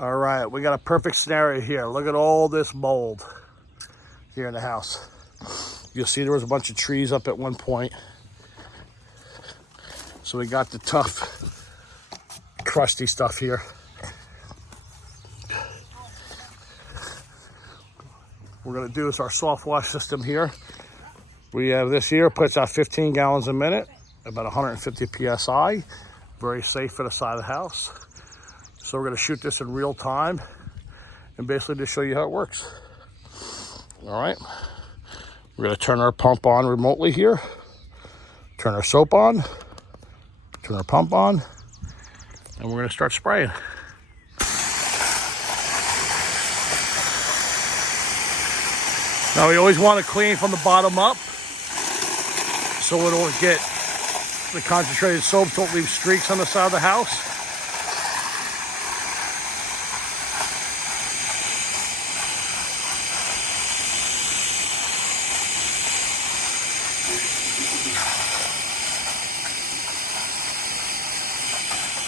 All right, we got a perfect scenario here. Look at all this mold here in the house. You'll see there was a bunch of trees up at one point. So we got the tough, crusty stuff here. We're gonna do is our soft wash system here. We have this here, puts out 15 gallons a minute, about 150 PSI. Very safe for the side of the house. So we're gonna shoot this in real time and basically just show you how it works. All right, we're gonna turn our pump on remotely here, turn our soap on, turn our pump on, and we're gonna start spraying. Now we always wanna clean from the bottom up so it don't get the concentrated soap, don't leave streaks on the side of the house.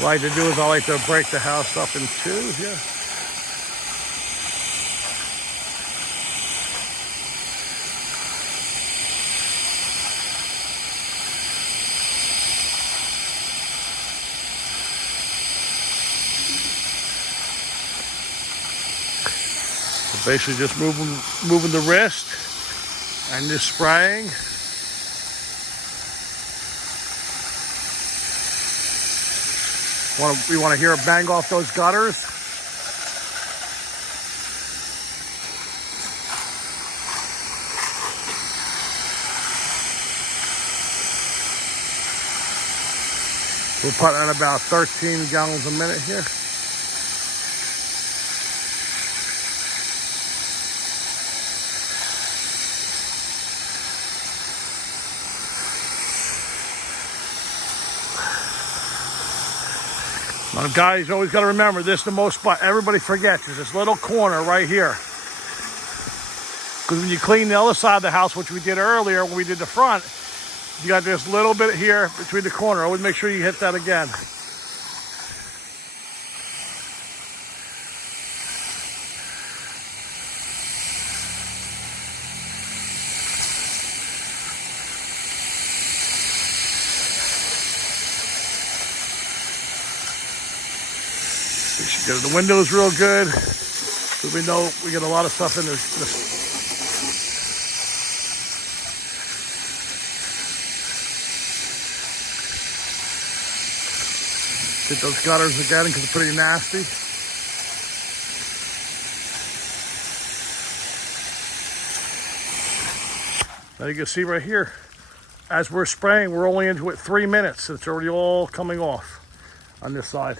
What I like to do is I like to break the house up in two here. So basically just moving the wrist and just spraying. We want to hear it bang off those gutters. We're putting in about 13 gallons a minute here. Now, guys, you always got to remember this: the most spot everybody forgets is this little corner right here. Because when you clean the other side of the house, which we did earlier when we did the front, you got this little bit here between the corner. Always make sure you hit that again. We should get the windows real good, because we know we get a lot of stuff in this. Get those gutters again because they're pretty nasty. Now you can see right here, as we're spraying, we're only into it 3 minutes. It's already all coming off on this side.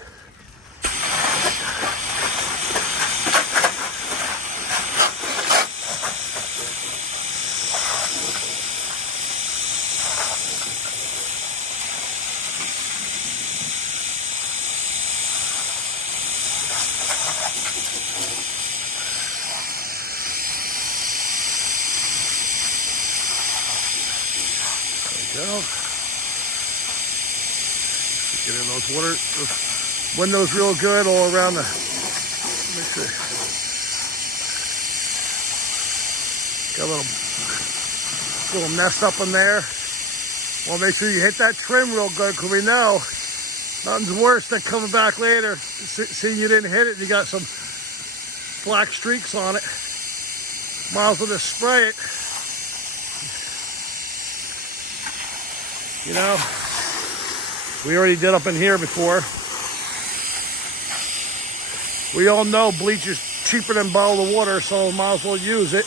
Go. Get in those windows real good all around the. Make sure. Got a little mess up in there. Well, make sure you hit that trim real good, because we know nothing's worse than coming back later, seeing you didn't hit it and you got some black streaks on it. Might as well just spray it. You know, we already did up in here before. We all know bleach is cheaper than bottled water, so might as well use it.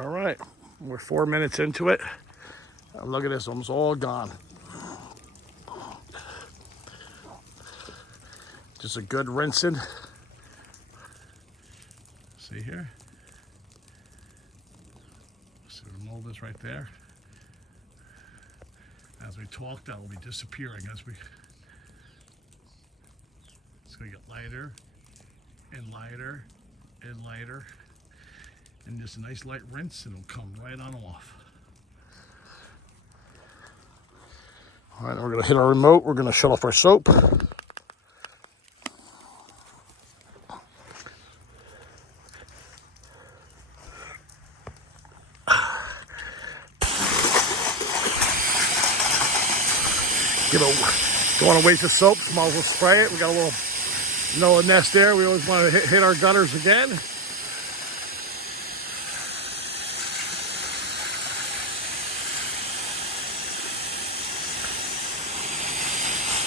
All right, we're 4 minutes into it. And look at this, almost all gone. Just a good rinsing. See here? See the mold is right there. As we talk, that will be disappearing as we. It's going to get lighter and lighter and lighter, and just a nice light rinse, and it'll come right on off. All right, we're going to hit our remote. We're going to shut off our soap. Don't want to waste the soap, might as well spray it. We got a little Noah nest there. We always want to hit our gutters again.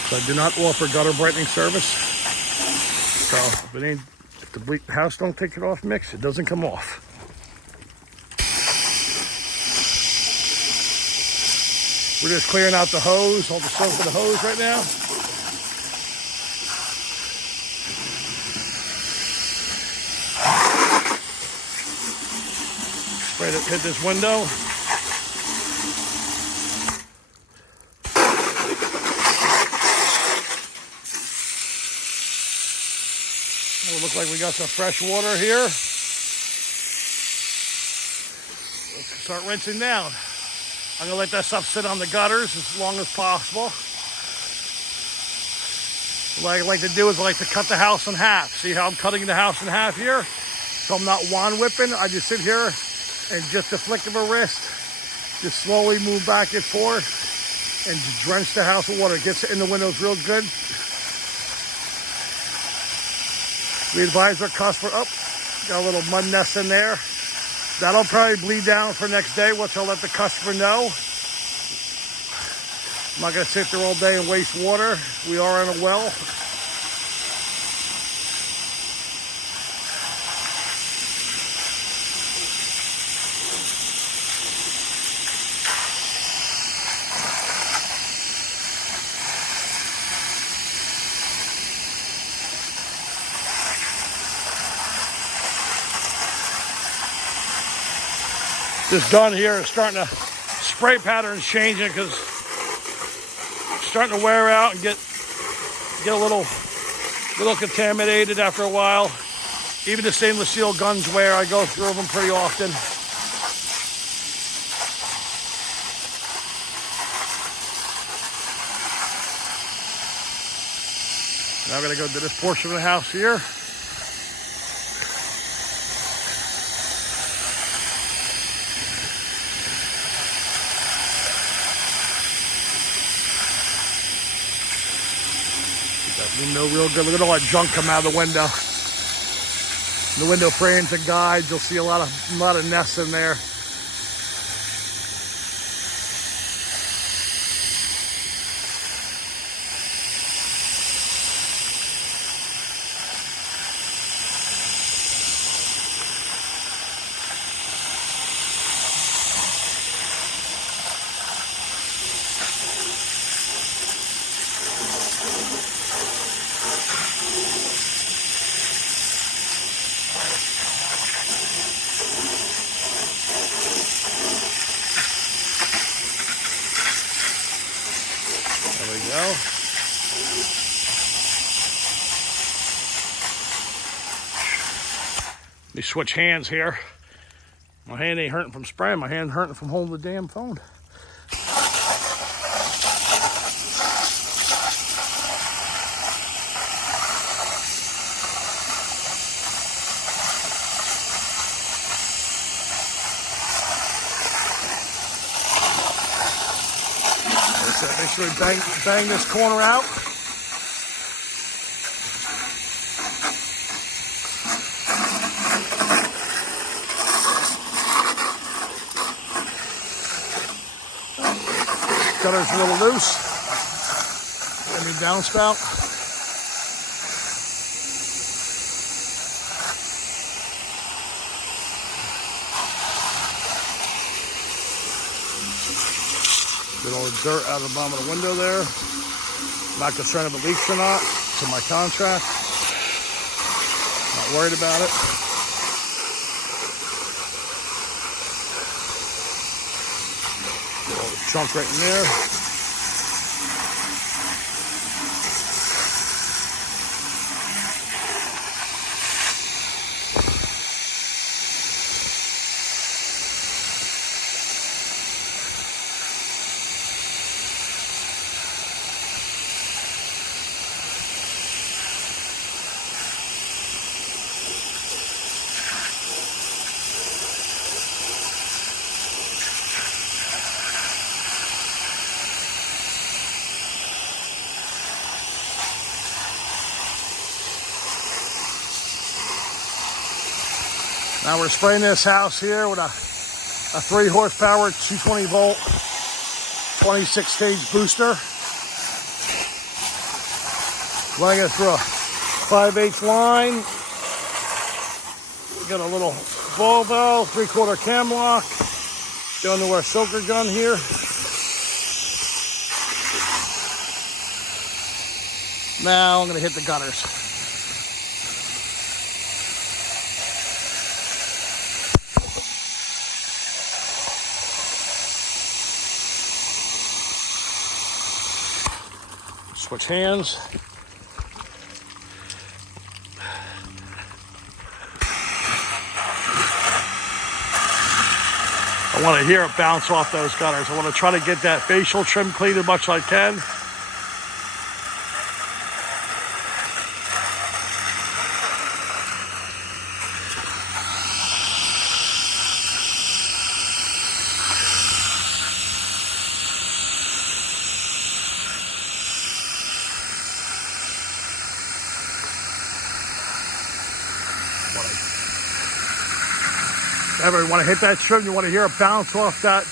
So I do not offer gutter brightening service. So if the house don't take it off mix, it doesn't come off. We're just clearing out the hose, all the soap in the hose right now. Spray it, hit this window. It looks like we got some fresh water here. Let's start rinsing down. I'm going to let that stuff sit on the gutters as long as possible. What I like to do is I like to cut the house in half. See how I'm cutting the house in half here? So I'm not wand whipping. I just sit here and just a flick of a wrist, just slowly move back and forth and drench the house with water. It gets in the windows real good. We advise our customer, got a little mud nest in there. That'll probably bleed down for next day, which I'll let the customer know. I'm not going to sit there all day and waste water. We are in a well. This gun here is starting to, spray pattern's changing because it's starting to wear out and get a little contaminated after a while. Even the stainless steel guns wear. I go through them pretty often. Now I'm going to go to this portion of the house here. Window real good. Look at all that junk come out of the window. The window frames and guides, you'll see a lot of nests in there. There we go. Let me switch hands here. My hand ain't hurting from spraying. My hand hurting from holding the damn phone. Make sure we bang this corner out. Gutter's a little loose. Let me downspout. Get all the dirt out of the bottom of the window there. Not concerned if it leaks or not. It's in my contract. Not worried about it. Chunk right in there. Now we're spraying this house here with a 3 horsepower, 220 volt, 26 stage booster. Running it through a 5/8 line. We got a little ball valve, 3/4 cam lock. Down to our soaker gun here. Now I'm gonna hit the gutters. Switch hands. I want to hear it bounce off those gutters. I want to try to get that facial trim clean as much as I can. Ever want to hit that trim? You want to hear it bounce off that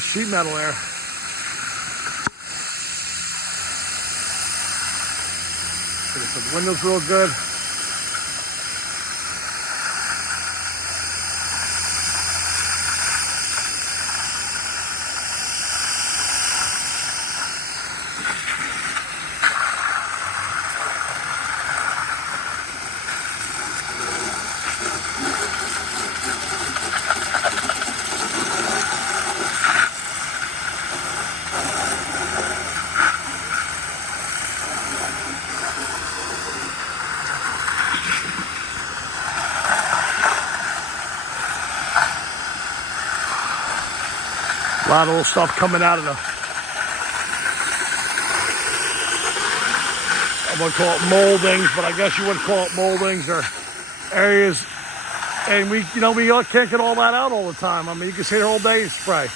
sheet metal there. Get the windows real good. A lot of little stuff coming out of the, I would call it moldings, but I guess you wouldn't call it moldings, or areas. And we can't get all that out all the time. I mean, you can sit here all day and spray.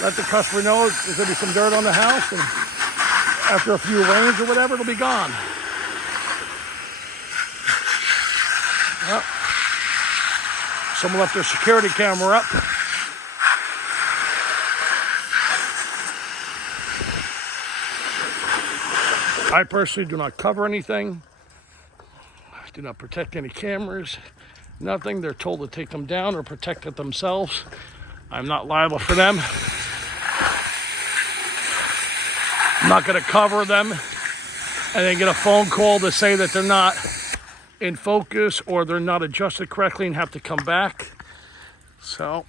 Let the customer know there's gonna be some dirt on the house, and after a few rains or whatever, it'll be gone. Well, someone left their security camera up. I personally do not cover anything. I do not protect any cameras. Nothing. They're told to take them down or protect it themselves. I'm not liable for them. I'm not going to cover them and then get a phone call to say that they're not in focus or they're not adjusted correctly and have to come back. So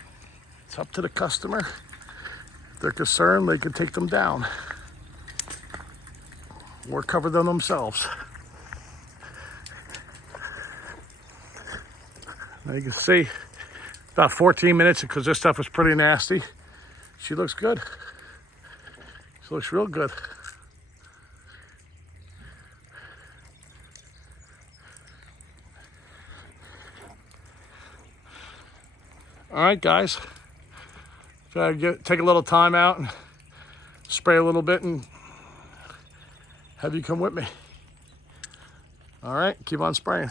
it's up to the customer. If they're concerned, they can take them down or cover them themselves. Now you can see about 14 minutes because this stuff is pretty nasty. She looks good. She looks real good. All right, guys. Take a little time out and spray a little bit and have you come with me. All right, keep on spraying.